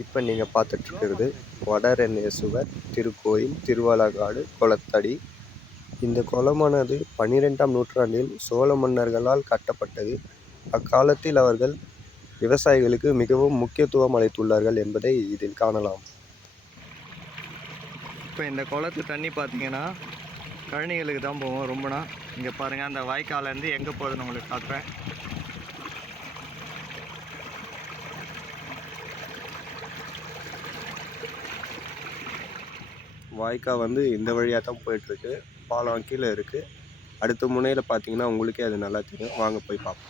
இப்போ நீங்கள் பார்த்துட்ருக்கிறது வடரெண்ணேசுவர் திருக்கோயில் திருவாலங்காடு குளத்தடி. இந்த குளமானது பன்னிரெண்டாம் நூற்றாண்டில் சோழ மன்னர்களால் கட்டப்பட்டது. அக்காலத்தில் அவர்கள் விவசாயிகளுக்கு மிகவும் முக்கியத்துவம் அளித்துள்ளார்கள் என்பதை இதில் காணலாம். இப்போ இந்த குளத்து தண்ணி பார்த்தீங்கன்னா கழனிகளுக்கு தான் போவோம் ரொம்பனா இங்கே பாருங்கள் அந்த வாய்க்காலேருந்து எங்கே போகுதுன்னு உங்களுக்கு காட்டுறேன். வாய்க்கால் வந்து இந்த வழியாக தான் போயிட்டுருக்கு. பாலம் கீழே இருக்குது அடுத்த முனையில் பார்த்தீங்கன்னா உங்களுக்கே அது நல்லா தெரியும். வாங்க போய் பார்ப்போம்